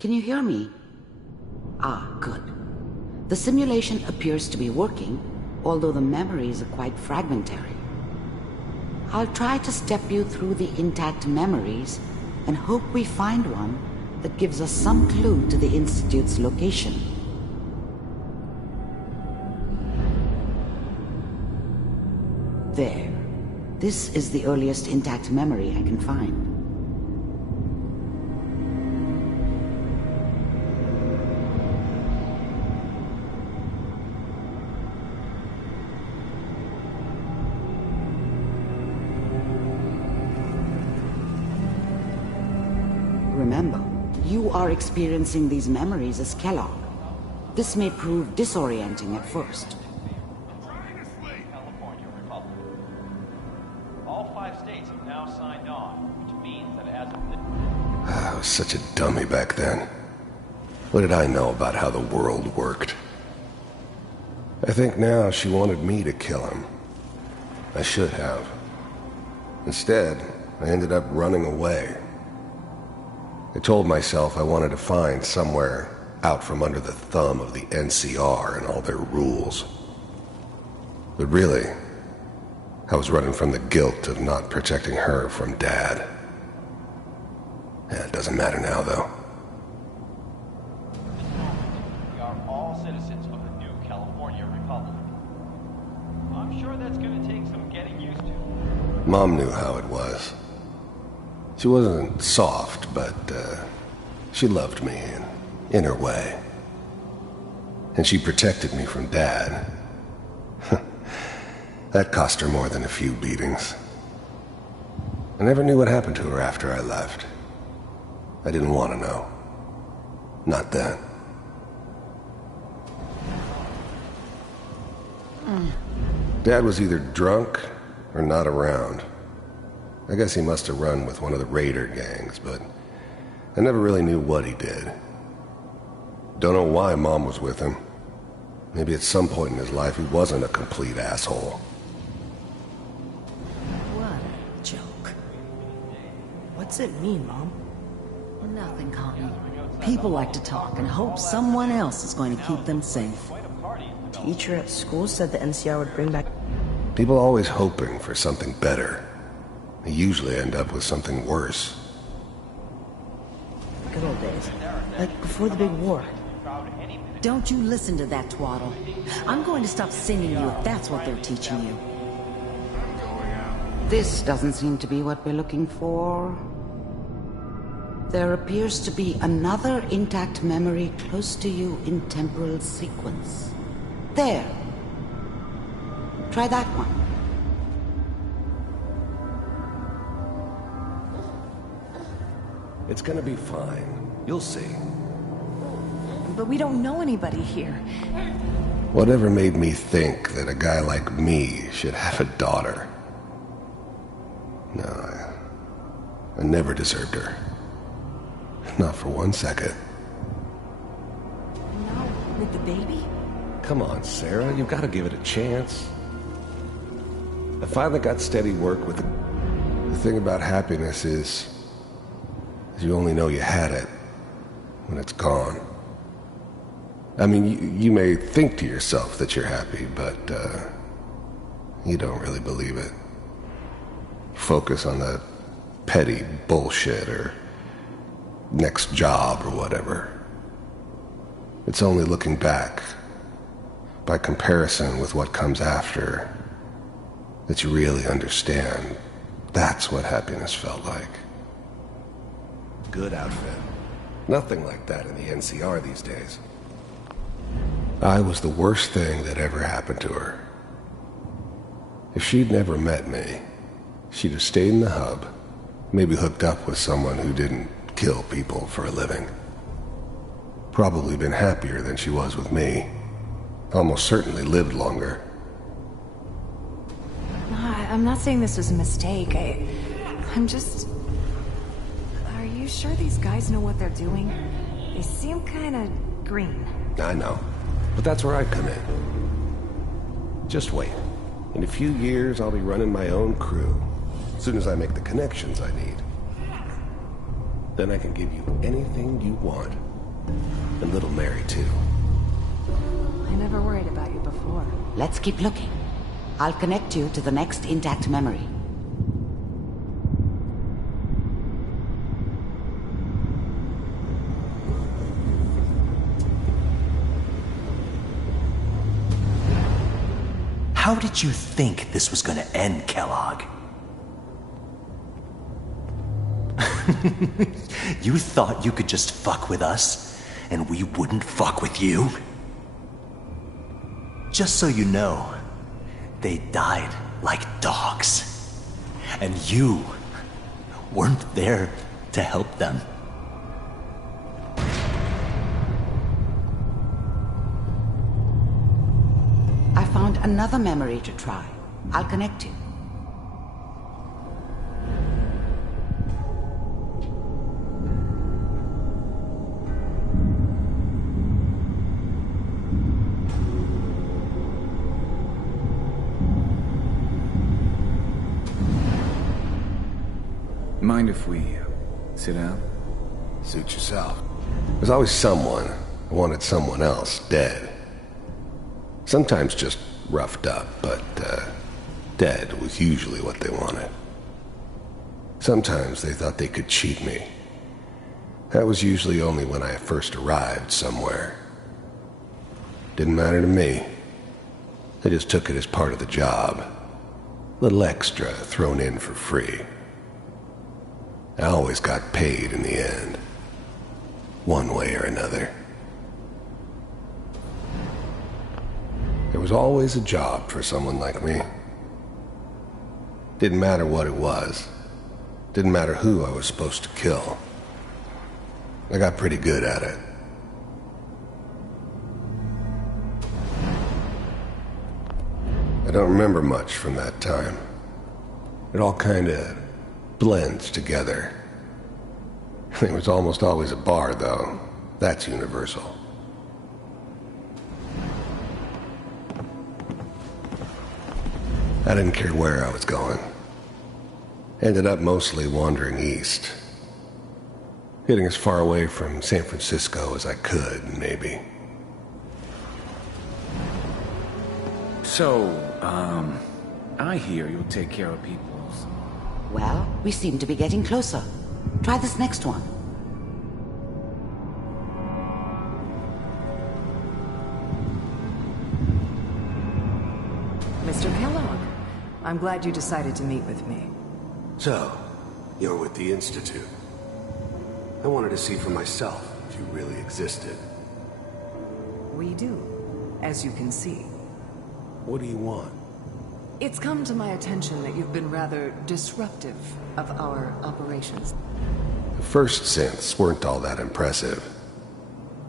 Can you hear me? Ah, good. The simulation appears to be working, although the memories are quite fragmentary. I'll try to step you through the intact memories and hope we find one that gives us some clue to the Institute's location. There. This is the earliest intact memory I can find. Remember, you are experiencing these memories as Kellogg. This may prove disorienting at first. California Republic. All 5 states have now signed on, which means that as of the... I was such a dummy back then. What did I know about how the world worked? I think now she wanted me to kill him. I should have. Instead, I ended up running away. I told myself I wanted to find somewhere out from under the thumb of the NCR and all their rules. But really, I was running from the guilt of not protecting her from Dad. Yeah, it doesn't matter now, though. We are all citizens of the new California Republic. I'm sure that's going to take some getting used to. Mom knew how it was. She wasn't soft, but she loved me in her way. And she protected me from Dad. That cost her more than a few beatings. I never knew what happened to her after I left. I didn't want to know. Not then. Dad was either drunk or not around. I guess he must have run with one of the raider gangs, but I never really knew what he did. Don't know why Mom was with him. Maybe at some point in his life he wasn't a complete asshole. What a joke. What's it mean, Mom? Nothing, Connie. People like to talk and hope someone else is going to keep them safe. Teacher at school said the NCR would bring back... People always hoping for something better. They usually end up with something worse. Good old days. Like before the big war. Don't you listen to that twaddle. I'm going to stop singing you if that's what they're teaching you. This doesn't seem to be what we're looking for. There appears to be another intact memory close to you in temporal sequence. There. Try that one. It's gonna be fine. You'll see. But we don't know anybody here. Whatever made me think that a guy like me should have a daughter? No, I never deserved her. Not for 1 second. Not with the baby? Come on, Sarah, you've got to give it a chance. I finally got steady work with it. The thing about happiness is you only know you had it when it's gone. I mean, you may think to yourself that you're happy, but you don't really believe it. Focus on that petty bullshit or next job or whatever. It's only looking back, by comparison with what comes after, that you really understand that's what happiness felt like. Good outfit. Nothing like that in the NCR these days. I was the worst thing that ever happened to her. If she'd never met me, she'd have stayed in the hub, maybe hooked up with someone who didn't kill people for a living. Probably been happier than she was with me. Almost certainly lived longer. I'm not saying this was a mistake. I'm just... Are you sure these guys know what they're doing? They seem kind of green. I know, but that's where I come in. Just wait. In a few years, I'll be running my own crew. As soon as I make the connections I need. Then I can give you anything you want. And little Mary, too. I never worried about you before. Let's keep looking. I'll connect you to the next intact memory. How did you think this was gonna end, Kellogg? You thought you could just fuck with us, and we wouldn't fuck with you? Just so you know, they died like dogs. And you weren't there to help them. I found another memory to try. I'll connect you. Mind if we sit down? Suit yourself. There's always someone who wanted someone else dead. Sometimes just roughed up, but dead was usually what they wanted. Sometimes they thought they could cheat me. That was usually only when I first arrived somewhere. Didn't matter to me. They just took it as part of the job. Little extra thrown in for free. I always got paid in the end. One way or another. There was always a job for someone like me. Didn't matter what it was. Didn't matter who I was supposed to kill. I got pretty good at it. I don't remember much from that time. It all kinda blends together. There was almost always a bar, though. That's universal. I didn't care where I was going. Ended up mostly wandering east. Getting as far away from San Francisco as I could, maybe. So, I hear you'll take care of people's... Well, we seem to be getting closer. Try this next one. Mr. Kellogg, I'm glad you decided to meet with me. So, you're with the Institute. I wanted to see for myself if you really existed. We do, as you can see. What do you want? It's come to my attention that you've been rather disruptive of our operations. The first synths weren't all that impressive.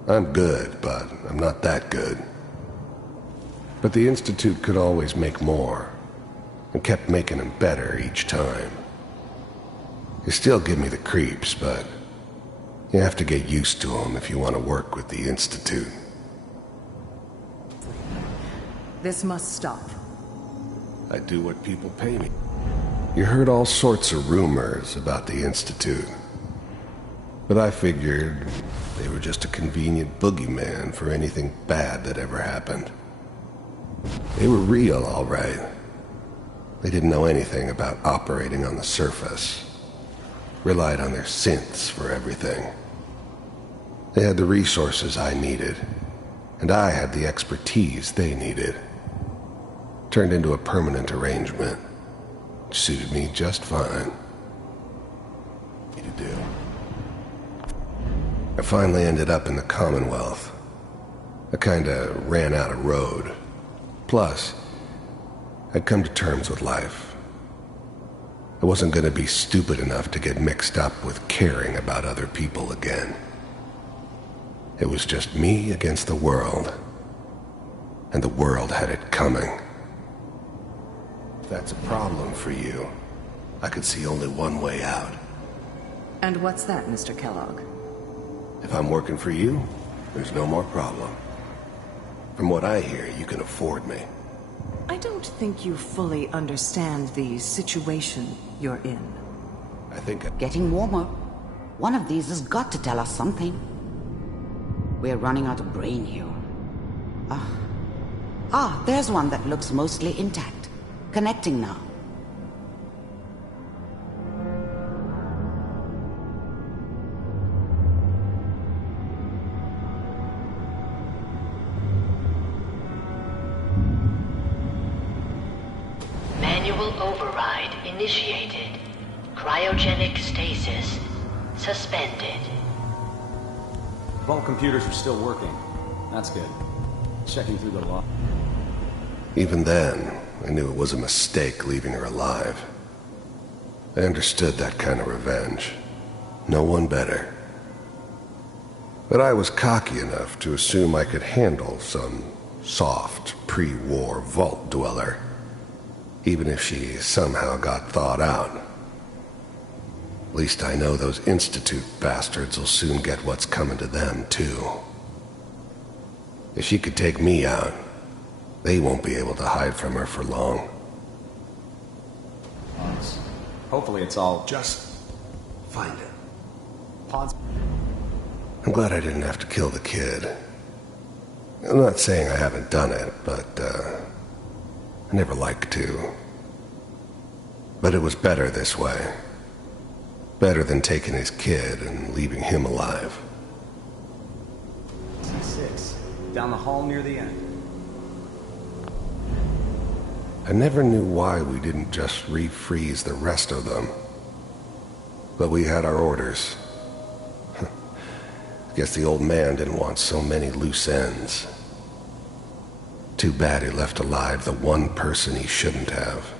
I'm good, but I'm not that good. But the Institute could always make more, and kept making them better each time. They still give me the creeps, but you have to get used to them if you want to work with the Institute. This must stop. I do what people pay me. You heard all sorts of rumors about the Institute. But I figured they were just a convenient boogeyman for anything bad that ever happened. They were real, all right. They didn't know anything about operating on the surface. Relied on their synths for everything. They had the resources I needed, and I had the expertise they needed. Turned into a permanent arrangement, which suited me just fine. What to do? I finally ended up in the Commonwealth. I kinda ran out of road. Plus, I'd come to terms with life. I wasn't gonna be stupid enough to get mixed up with caring about other people again. It was just me against the world. And the world had it coming. If that's a problem for you, I could see only one way out. And what's that, Mr. Kellogg? If I'm working for you, there's no more problem. From what I hear, you can afford me. I don't think you fully understand the situation you're in. I think Getting warmer. One of these has got to tell us something. We're running out of brain here. There's one that looks mostly intact. Connecting now. Manual override initiated. Cryogenic stasis suspended. Vault computers are still working. That's good. Checking through the log. Even then, I knew it was a mistake leaving her alive. I understood that kind of revenge. No one better. But I was cocky enough to assume I could handle some soft, pre-war vault dweller, even if she somehow got thawed out. At least I know those Institute bastards will soon get what's coming to them, too. If she could take me out, they won't be able to hide from her for long. Hopefully it's all... Just find it. Pods. I'm glad I didn't have to kill the kid. I'm not saying I haven't done it, but, I never liked to. But it was better this way. Better than taking his kid and leaving him alive. C6. Down the hall near the end. I never knew why we didn't just refreeze the rest of them. But we had our orders. Guess the old man didn't want so many loose ends. Too bad he left alive the one person he shouldn't have.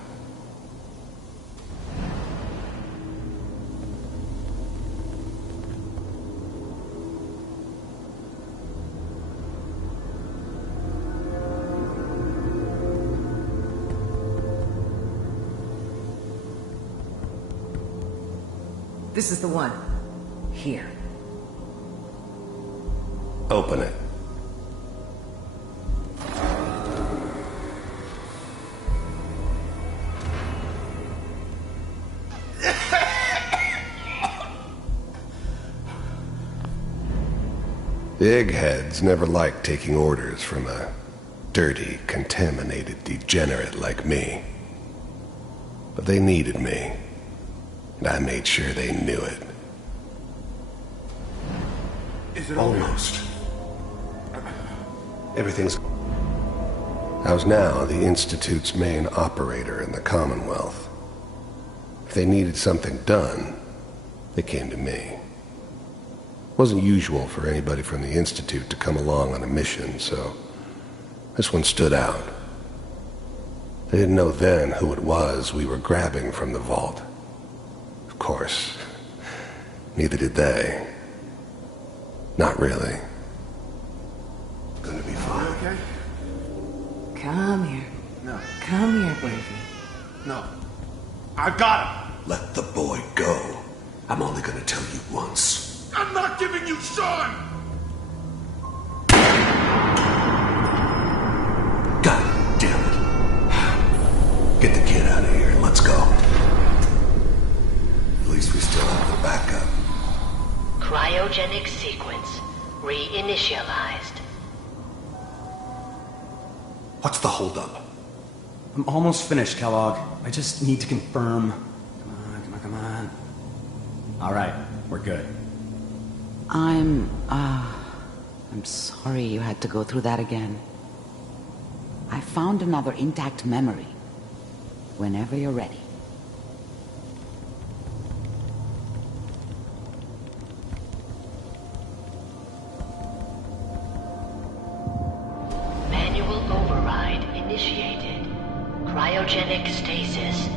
This is the one. Here. Open it. The eggheads never liked taking orders from a dirty, contaminated degenerate like me. But they needed me, and I made sure they knew it. Is it Almost. Everything's... I was now the Institute's main operator in the Commonwealth. If they needed something done, they came to me. It wasn't usual for anybody from the Institute to come along on a mission, so this one stood out. They didn't know then who it was we were grabbing from the vault. Of course, neither did they. Not really. Gonna be fine. Okay? Come here. No. Come here, baby. No. I got him! Let the boy go. I'm only gonna tell you once. I'm not giving you Sean! God damn it. Get the kid out of here and let's go. At least we still have the backup. Cryogenic sequence reinitialized. What's the holdup? I'm almost finished, Kellogg. I just need to confirm. Come on. All right, we're good. I'm sorry you had to go through that again. I found another intact memory. Whenever you're ready. Manual override initiated. Cryogenic stasis.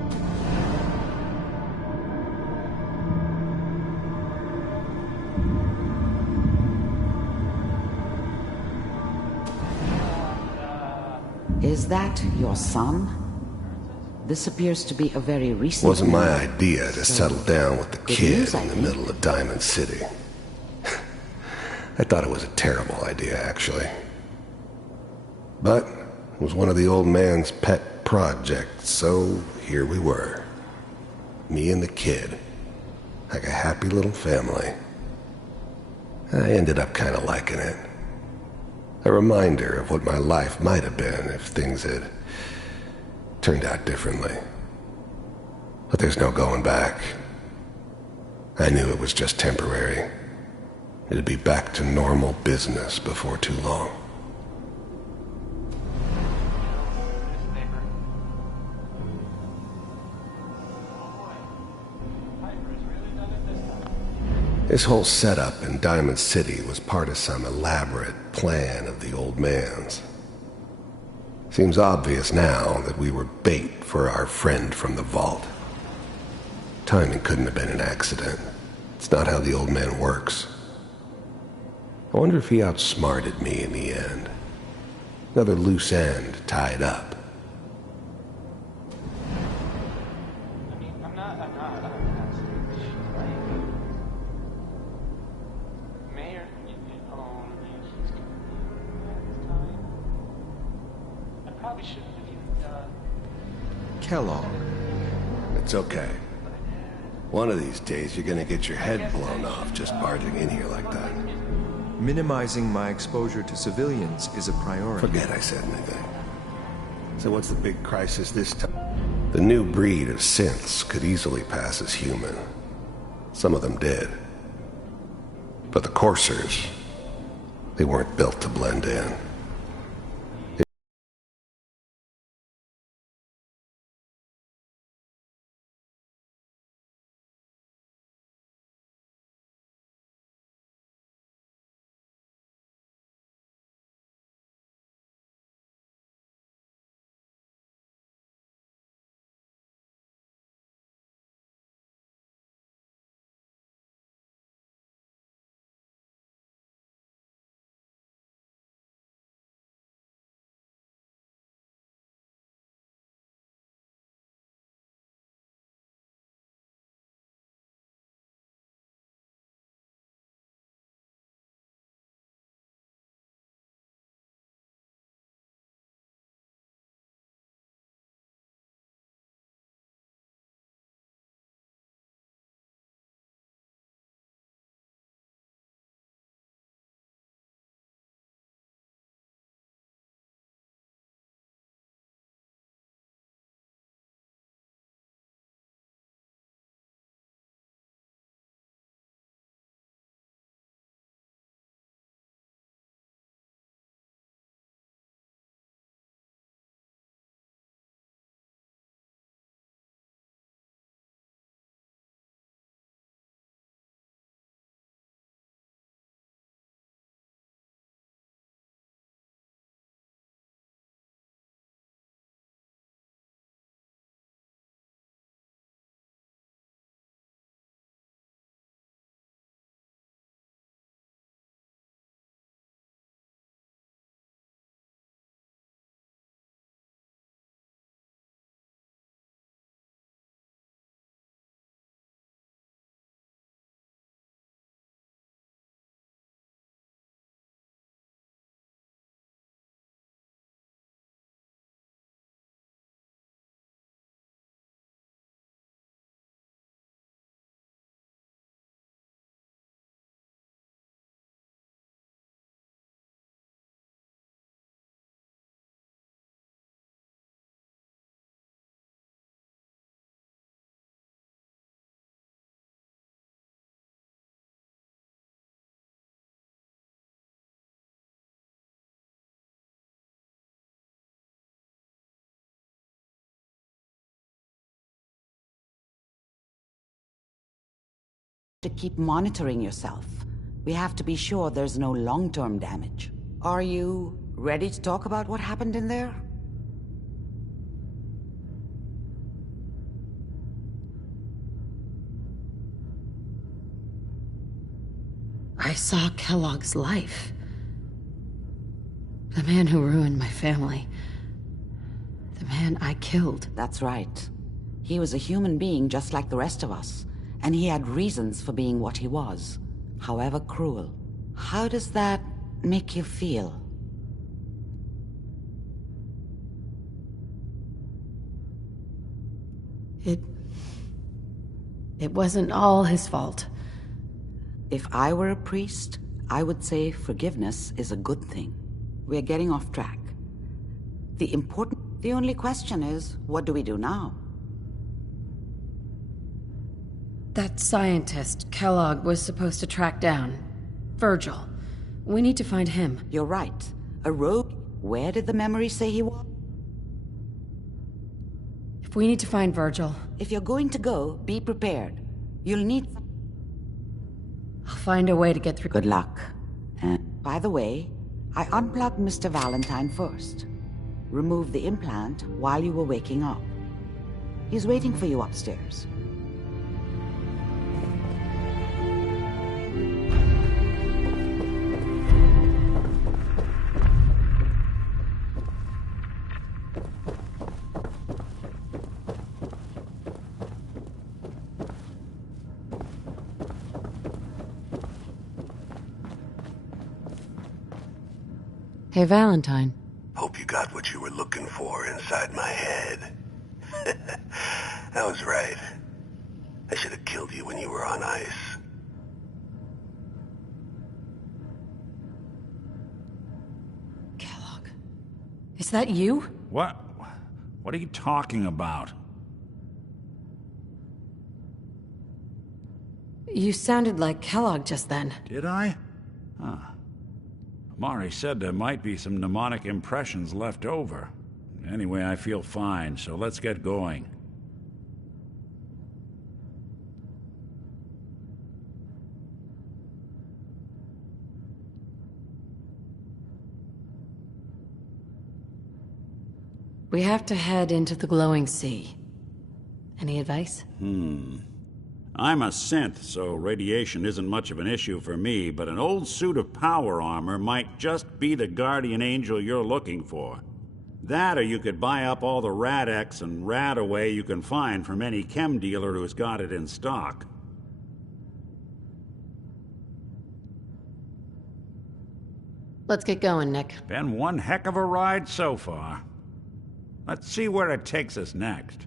Is that your son? This appears to be a very recent... Wasn't my memory. idea to settle down with the Good kid news, I in the think. middle of Diamond City. I thought it was a terrible idea, actually. But it was one of the old man's pet projects, so here we were. Me and the kid. Like a happy little family. I ended up kind of liking it. A reminder of what my life might have been if things had turned out differently. But there's no going back. I knew it was just temporary. It'd be back to normal business before too long. This whole setup in Diamond City was part of some elaborate plan of the old man's. Seems obvious now that we were bait for our friend from the vault. Timing couldn't have been an accident. It's not how the old man works. I wonder if he outsmarted me in the end. Another loose end tied up. I mean, I'm not Mayor, he's this time. I probably shouldn't have even, Kellogg. It's okay. One of these days you're gonna get your head blown off just barging in here like that. Minimizing my exposure to civilians is a priority. Forget I said anything. So what's the big crisis this time? The new breed of synths could easily pass as human. Some of them did. But the coursers, they weren't built to blend in. To keep monitoring yourself. We have to be sure there's no long-term damage. Are you ready to talk about what happened in there? I saw Kellogg's life. The man who ruined my family. The man I killed. That's right. He was a human being just like the rest of us. And he had reasons for being what he was, however cruel. How does that make you feel? It wasn't all his fault. If I were a priest, I would say forgiveness is a good thing. we're getting off track. The only question is, what do we do now? That scientist Kellogg was supposed to track down. Virgil. We need to find him. You're right. A rogue. Where did the memory say he was? If we need to find Virgil... If you're going to go, be prepared. You'll need... I'll find a way to get through... Good luck. And, by the way, I unplugged Mr. Valentine first. Removed the implant while you were waking up. He's waiting for you upstairs. Hey, Valentine. Hope you got what you were looking for inside my head. I was right. I should have killed you when you were on ice. Kellogg. Is that you? What? What are you talking about? You sounded like Kellogg just then. Did I? Huh. Mari said there might be some mnemonic impressions left over. Anyway, I feel fine, so let's get going. We have to head into the glowing sea. Any advice? I'm a synth, so radiation isn't much of an issue for me, but an old suit of power armor might just be the guardian angel you're looking for. That, or you could buy up all the Rad-X and Rad-Away you can find from any chem dealer who's got it in stock. Let's get going, Nick. Been one heck of a ride so far. Let's see where it takes us next.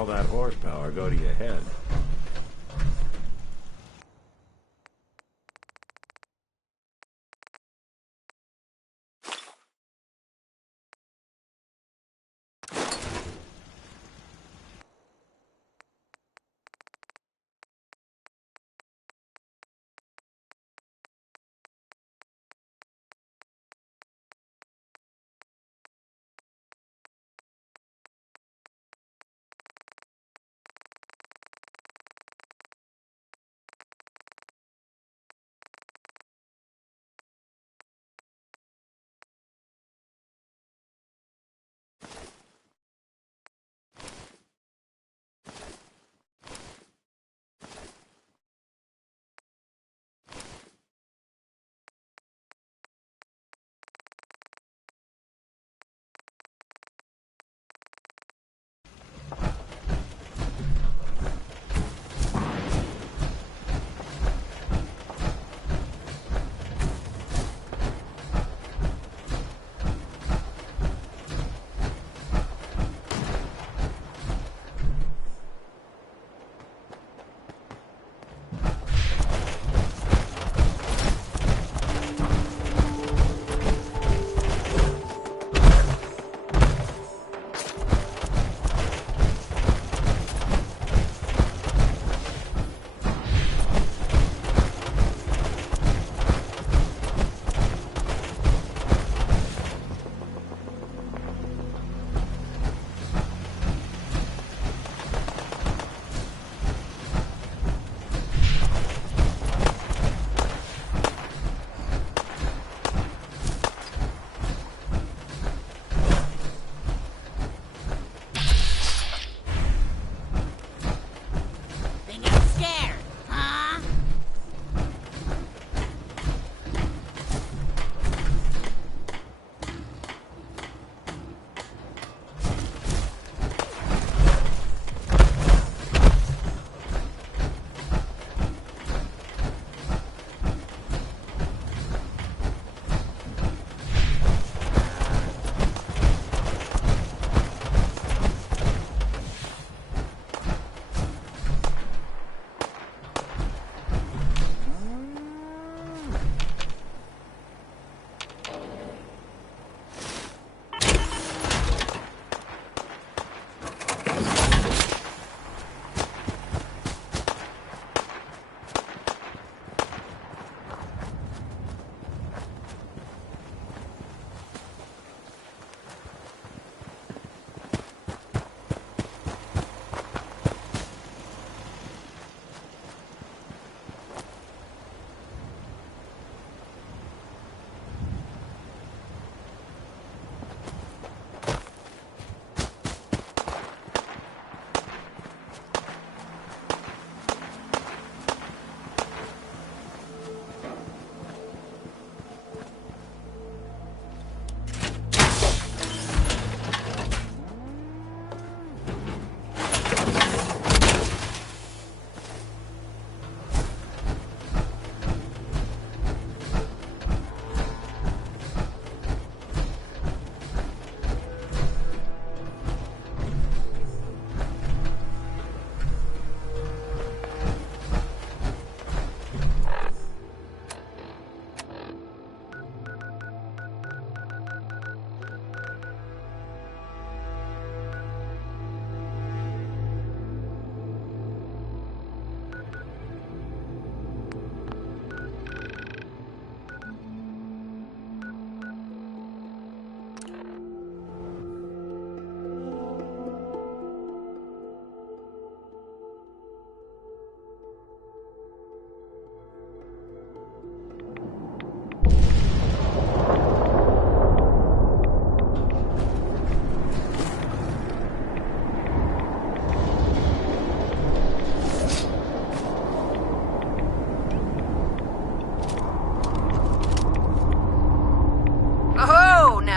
all that horsepower go to your head.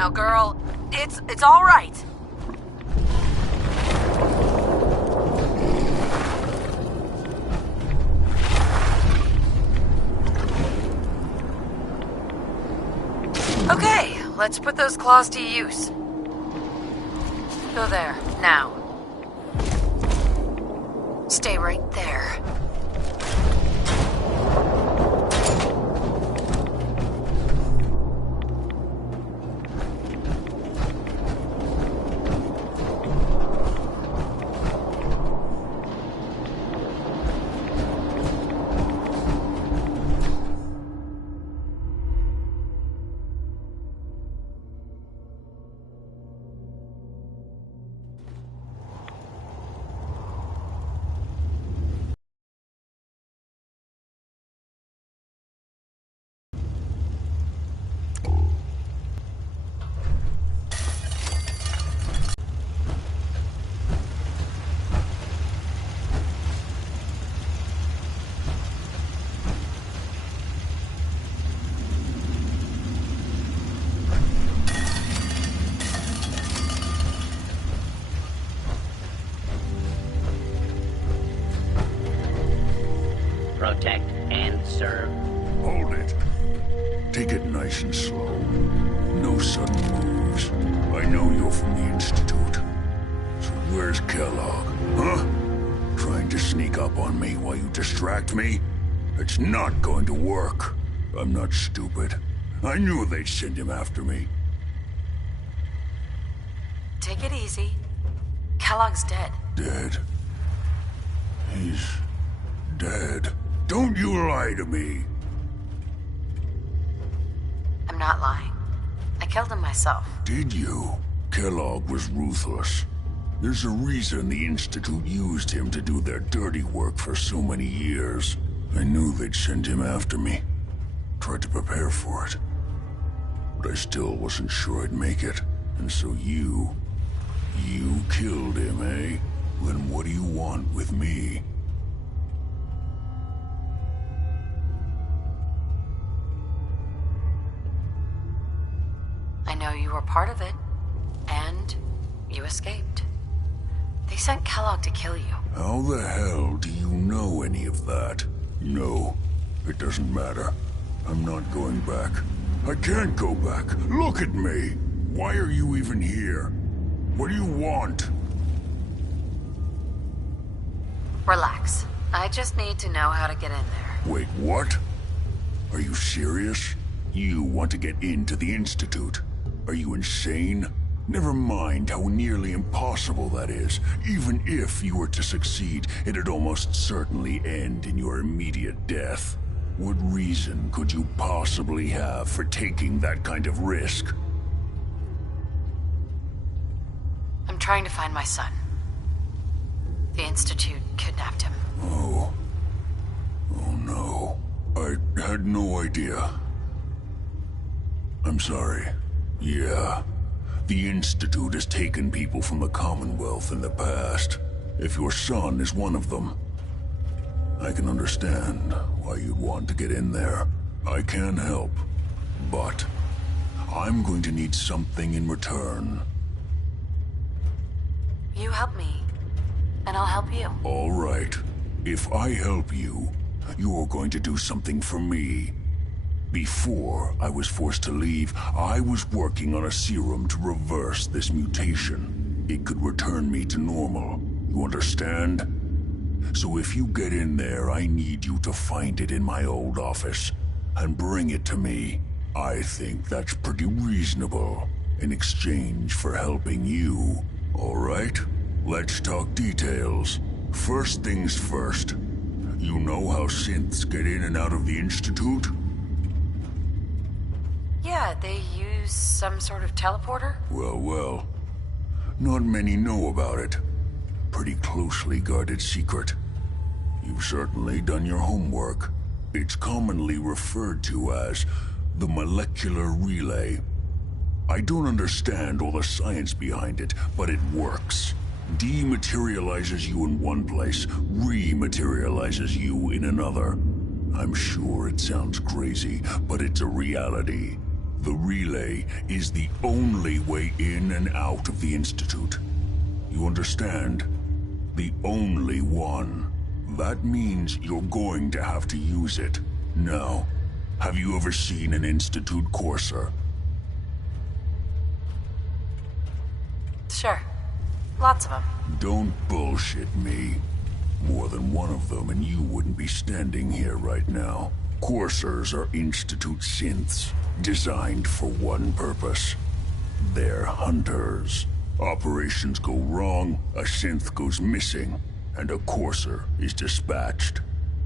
now, girl. It's all right. Okay, let's put those claws to use. Go there, now. Stay right there. Protect and serve. Hold it. Take it nice and slow. No sudden moves. I know you're from the Institute. So where's Kellogg? Huh? Trying to sneak up on me while you distract me? It's not going to work. I'm not stupid. I knew they'd send him after me. Take it easy. Kellogg's dead. Dead? He's dead. Don't you lie to me. I'm not lying. I killed him myself. Did you? Kellogg was ruthless. There's a reason the Institute used him to do their dirty work for so many years. I knew they'd send him after me. Tried to prepare for it. But I still wasn't sure I'd make it. And so you killed him, eh? Then what do you want with me? I know you were part of it, and you escaped. They sent Kellogg to kill you. How the hell do you know any of that? No, it doesn't matter. I'm not going back. I can't go back. Look at me. Why are you even here? What do you want? Relax. I just need to know how to get in there. Wait, what? Are you serious? You want to get into the Institute? Are you insane? Never mind how nearly impossible that is. Even if you were to succeed, it'd almost certainly end in your immediate death. What reason could you possibly have for taking that kind of risk? I'm trying to find my son. The Institute kidnapped him. Oh. Oh no. I had no idea. I'm sorry. Yeah. The Institute has taken people from the Commonwealth in the past. If your son is one of them, I can understand why you'd want to get in there. I can help, but I'm going to need something in return. You help me, and I'll help you. All right. If I help you, you're going to do something for me. Before I was forced to leave, I was working on a serum to reverse this mutation. It could return me to normal. You understand? So if you get in there, I need you to find it in my old office and bring it to me. I think that's pretty reasonable in exchange for helping you. All right? Let's talk details. First things first. You know how synths get in and out of the Institute? Yeah, they use some sort of teleporter? Well. Not many know about it. Pretty closely guarded secret. You've certainly done your homework. It's commonly referred to as the molecular relay. I don't understand all the science behind it, but it works. Dematerializes you in one place, rematerializes you in another. I'm sure it sounds crazy, but it's a reality. The relay is the only way in and out of the Institute. You understand? The only one. That means you're going to have to use it. Now, have you ever seen an Institute courser? Sure. Lots of them. Don't bullshit me. more than one of them, and you wouldn't be standing here right now. Coursers are Institute synths, designed for one purpose. They're hunters. Operations go wrong, a synth goes missing, and a courser is dispatched.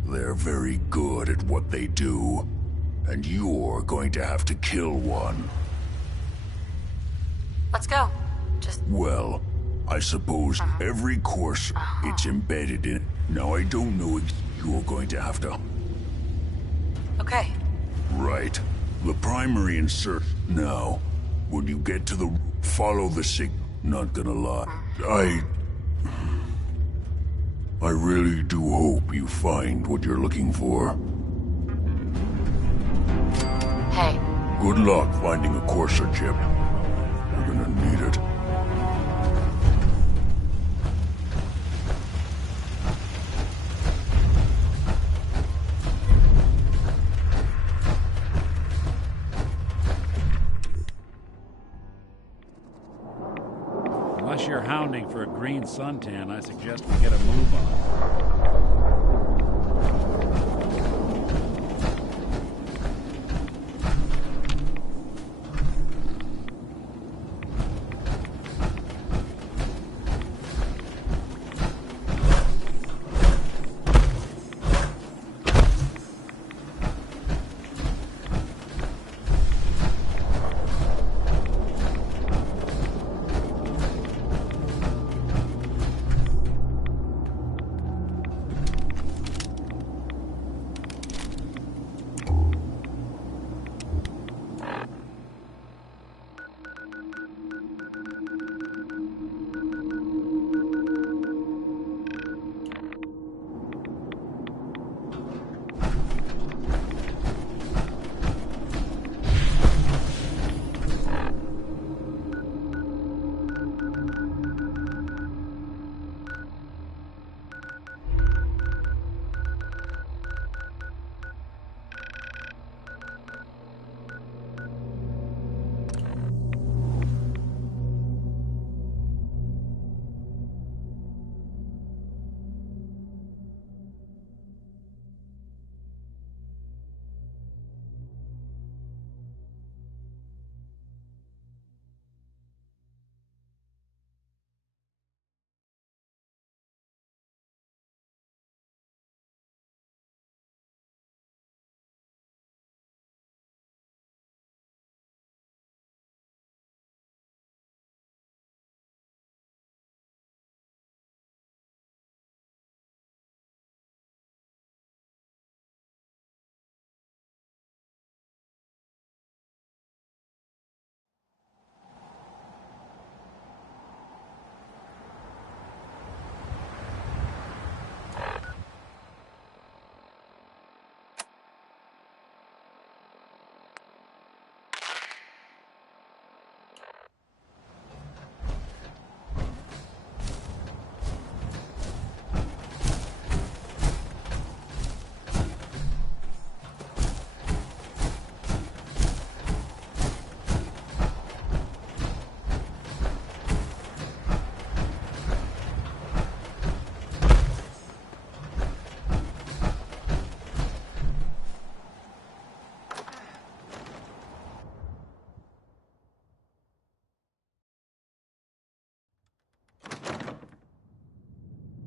They're very good at what they do, and you're going to have to kill one. Let's go. Well, I suppose every courser, it's embedded in it. Now, I don't know if you're going to have to... Okay. Right. The primary insert. Now, when you get to the... Follow the signal. Not gonna lie. I really do hope you find what you're looking for. Hey. Good luck finding a courser chip. You're gonna need it. Unless you're hounding for a green suntan, I suggest we get a move on.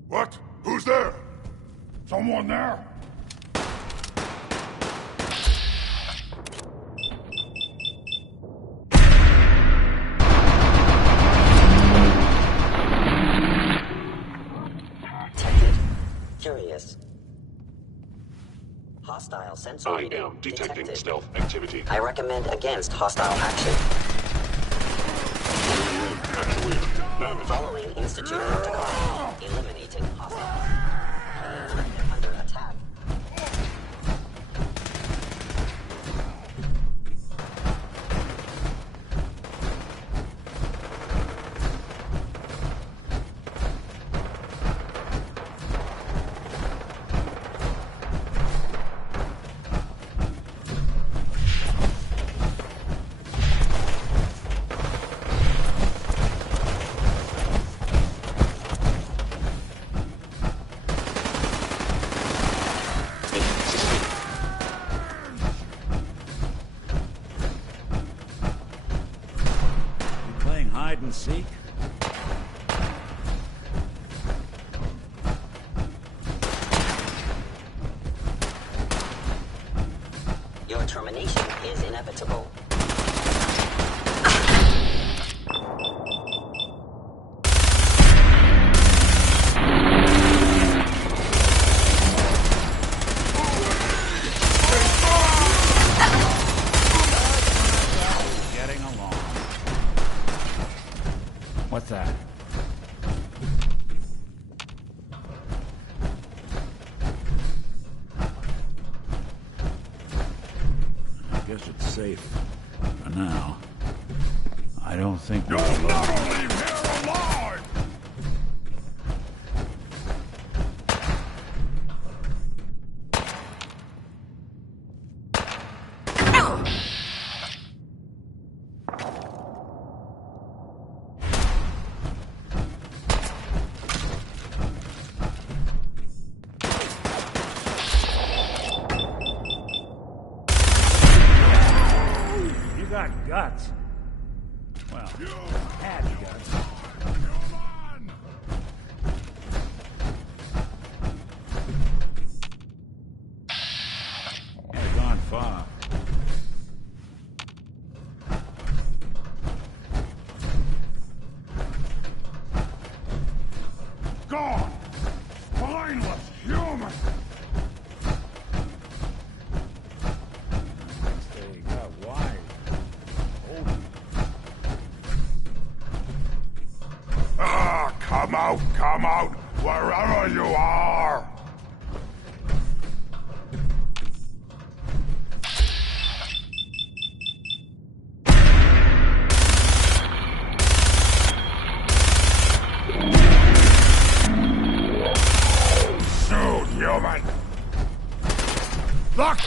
What? Who's there? Someone there? Curious. Hostile sensor I reading am detecting detected. stealth activity. I recommend against hostile action. Following Institute protocol. Eliminating hostile. Under attack. seek? Your termination is inevitable. Getting along. What's that? I guess it's safe. For now. I don't think we're alone. Leave here alive! You got guts. Well, had guts. Ain't gone far. Gone! Mindless human! They got wide. Open. Ah, come out, wherever you are! Shoot, human! Look!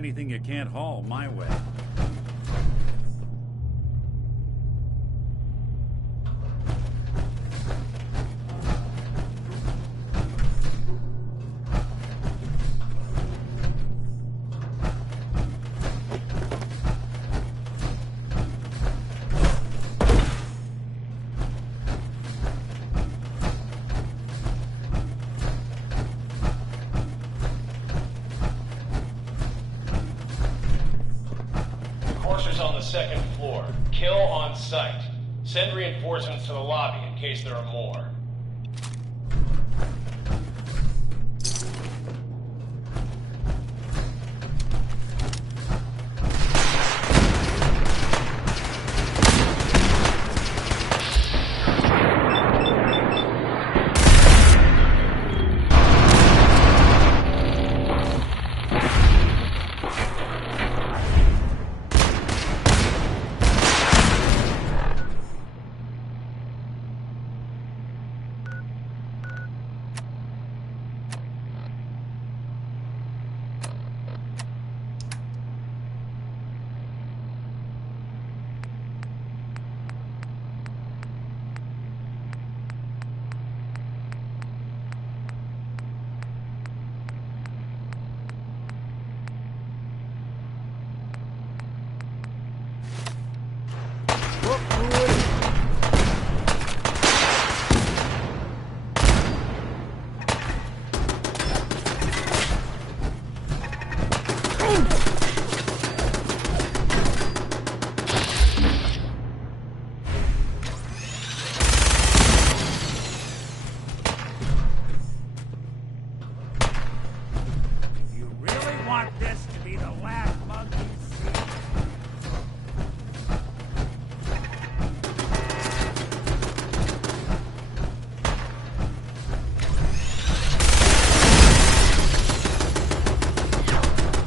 anything you can't haul my way. On the second floor. Kill on sight. Send reinforcements to the lobby in case there are more.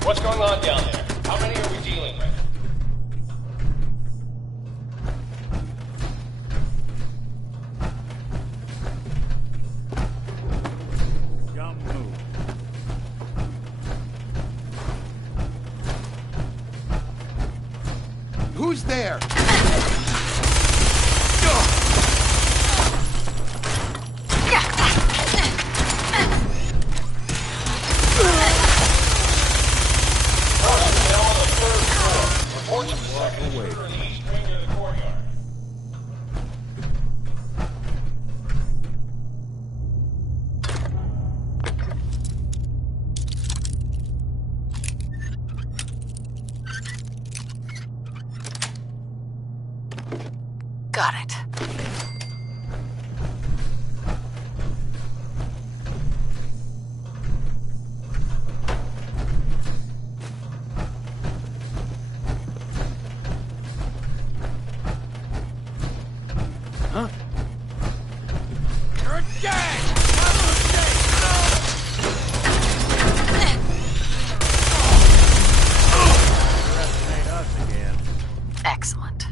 What's going on down there? How many are we dealing with? Dumb move. Who's there? Got it. Huh? You're dead! Underestimate us again. Excellent.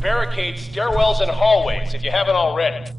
Barricade stairwells and hallways if you haven't already.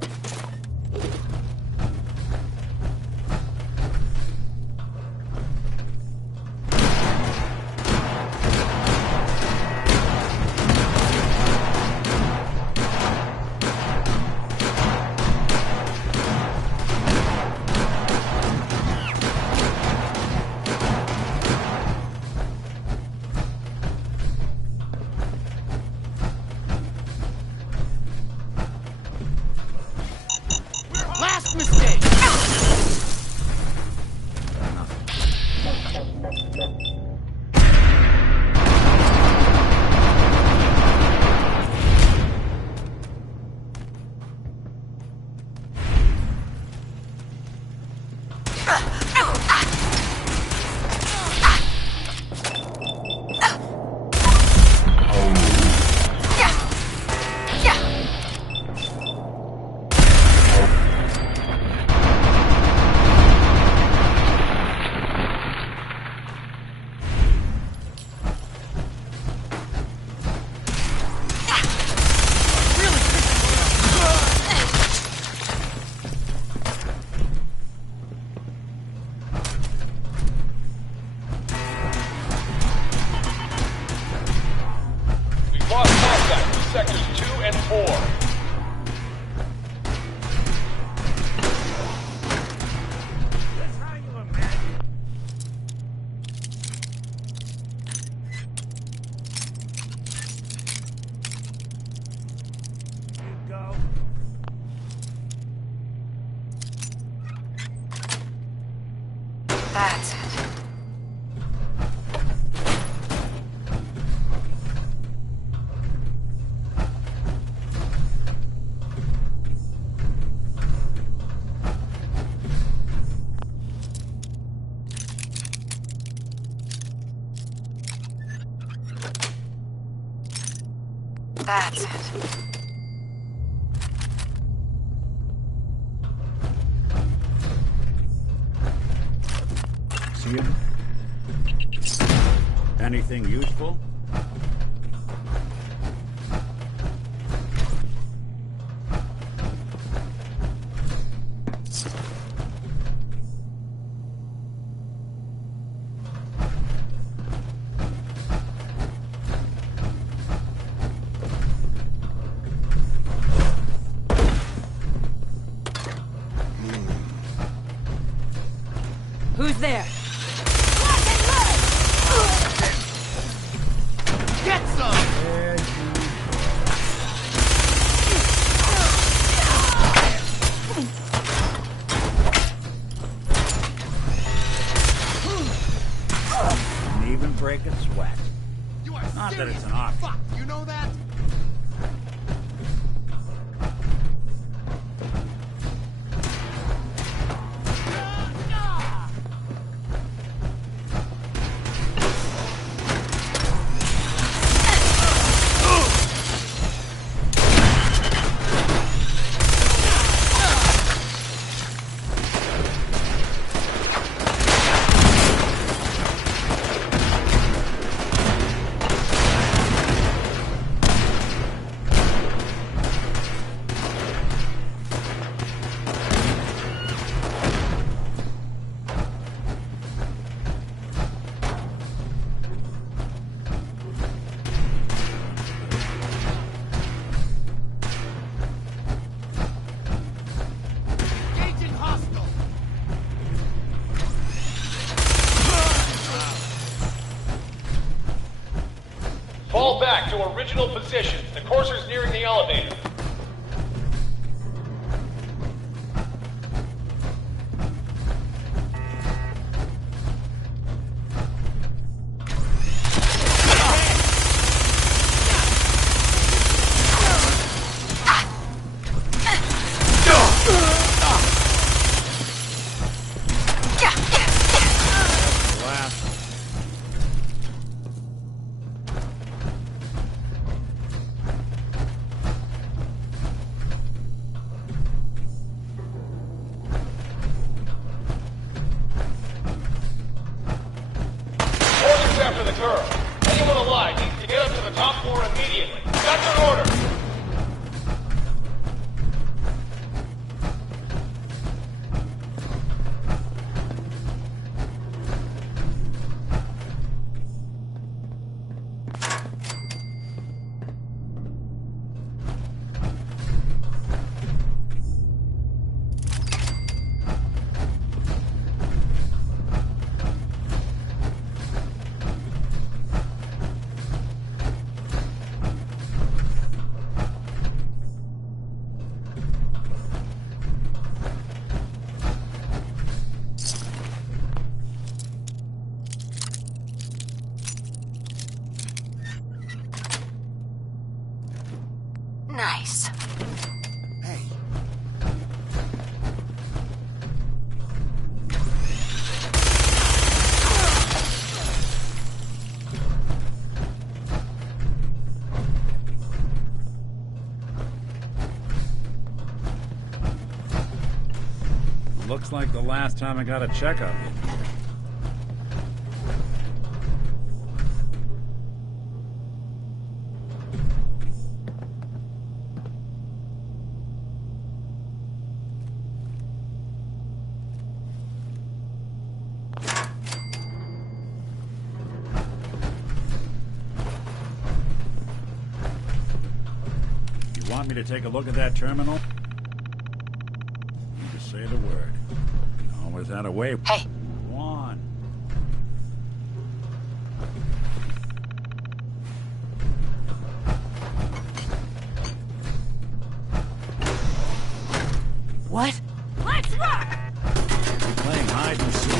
sectors 2 and 4. That's it. That's it. See him? Anything useful? Who's there? Get some! Didn't even break a sweat. You are Not that serious it's an option. fuck, you know that? Fall back to original positions. The courser's nearing the elevator. After the girl. Anyone alive needs to get up to the top floor immediately. That's an order. Nice. Hey. Looks like the last time I got a checkup. want me to take a look at that terminal? You just say the word. Always had a way. Hey. Go on. What? Let's rock! You playing hide and seek?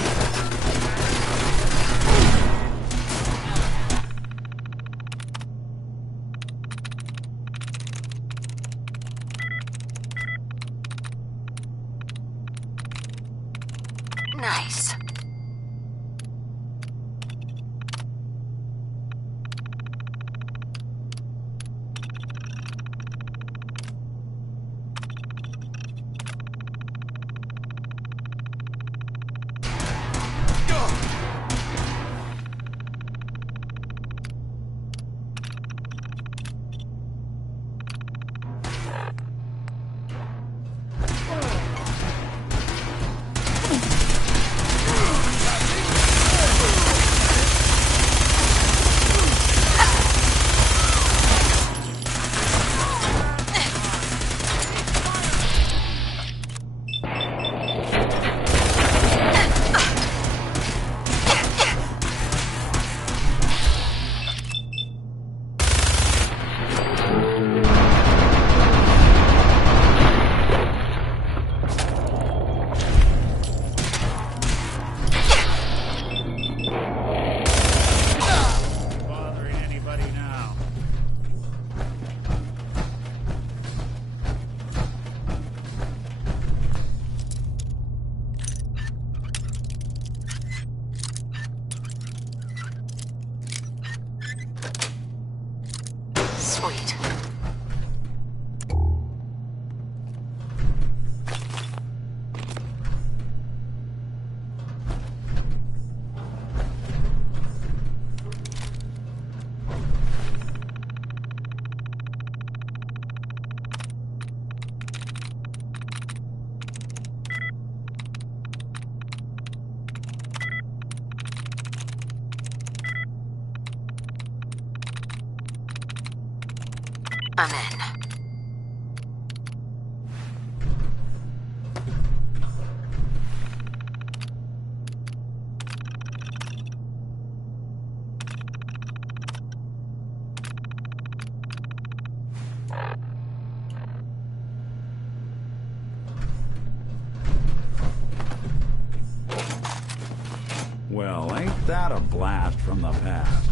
Nice. Bothering anybody now? Sweet. I'm in. Well, ain't that a blast from the past?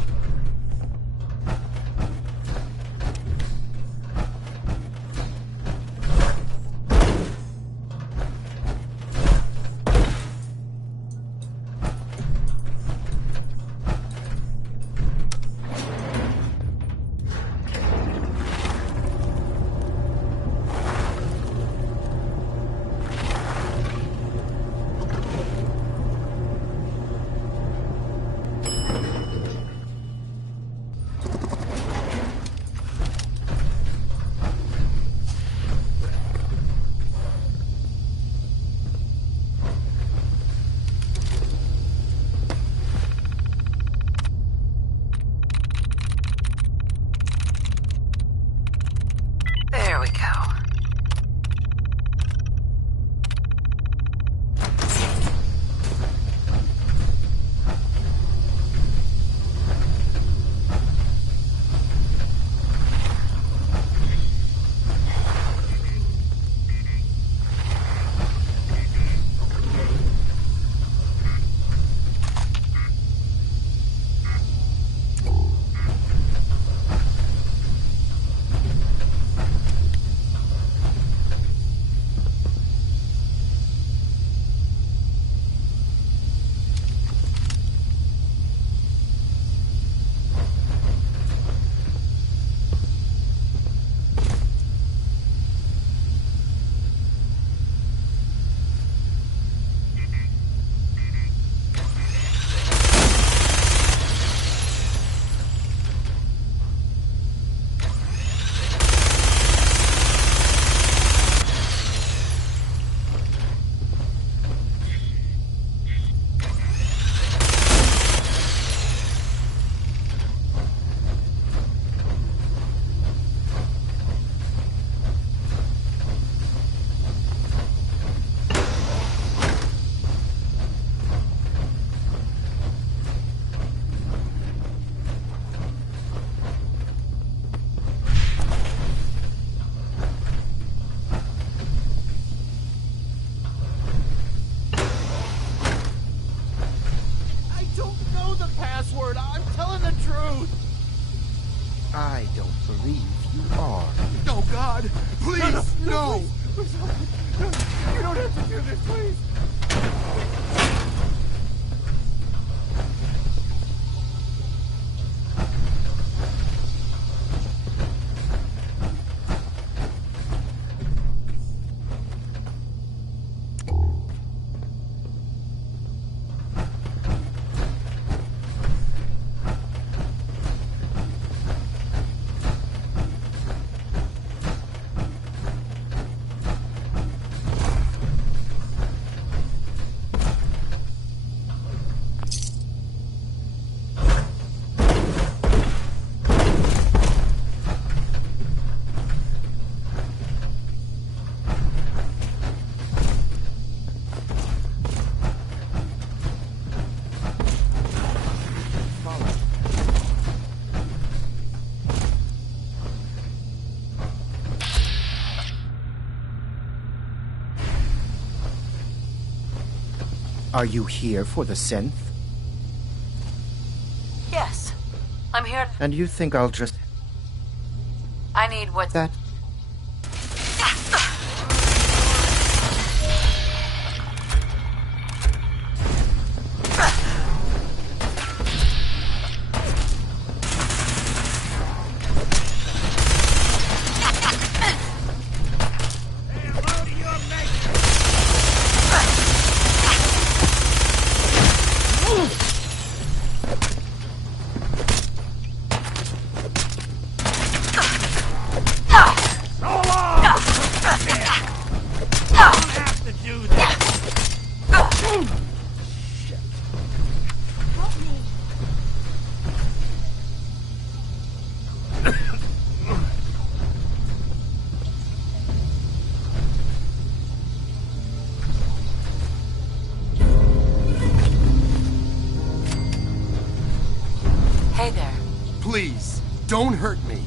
know the password. I'm telling the truth. I don't believe you are. Oh, God. Please, no. Please. You don't have to do this, please. Are you here for the synth? Yes. I'm here. And you think I'll just... I need what... That... Hey there. Please, don't hurt me.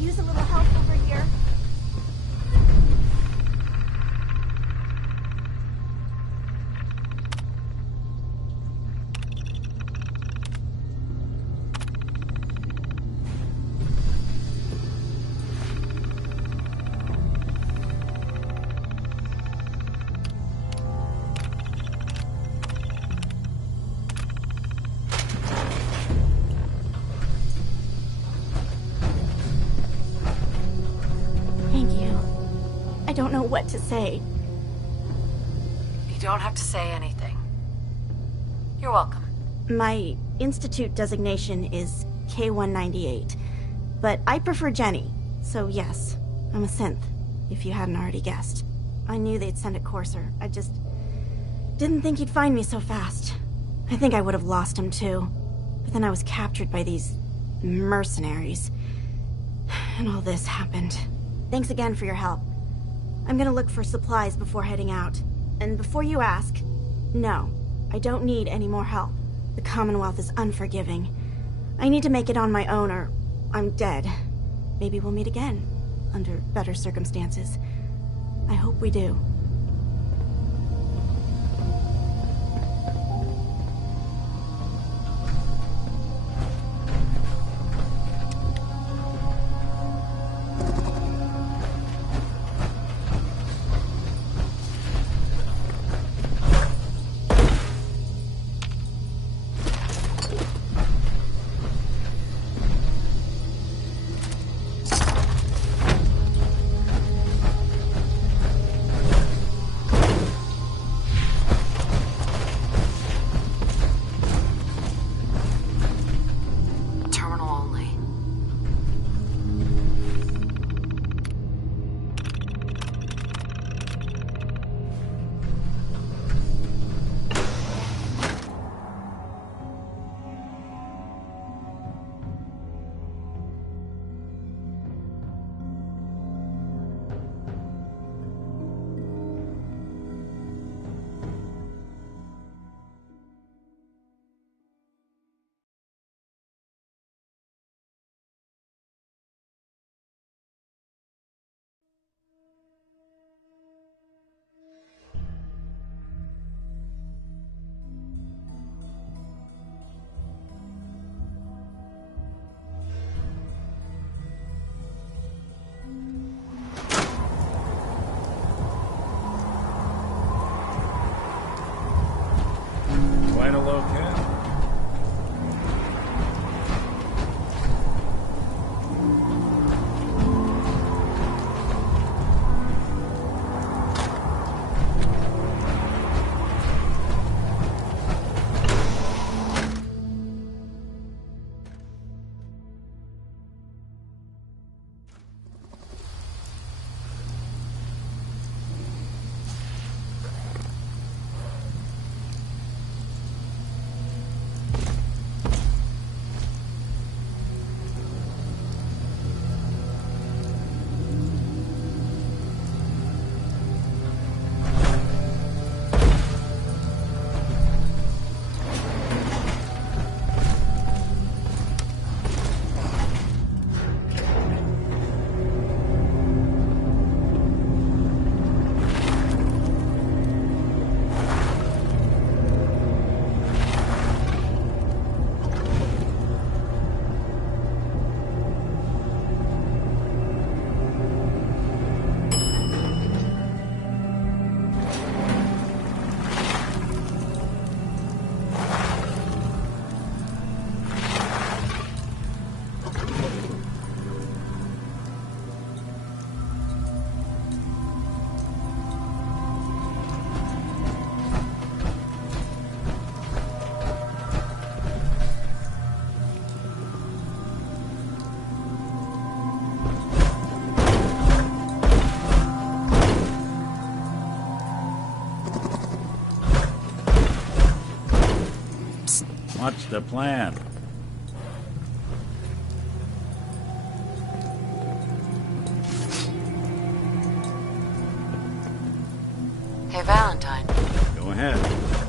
Use a little help over here. Thank you. I don't know what to say. You don't have to say anything. You're welcome. My institute designation is K-198, but I prefer Jenny, so yes, I'm a synth, if you hadn't already guessed. I knew they'd send a courser. I just didn't think he'd find me so fast. I think I would have lost him too, but then I was captured by these mercenaries, and all this happened. Thanks again for your help. I'm gonna look for supplies before heading out. And before you ask, no, I don't need any more help. The Commonwealth is unforgiving. I need to make it on my own or I'm dead. Maybe we'll meet again, under better circumstances. I hope we do. Quite a locale. What's the plan? Hey, Valentine. Go ahead.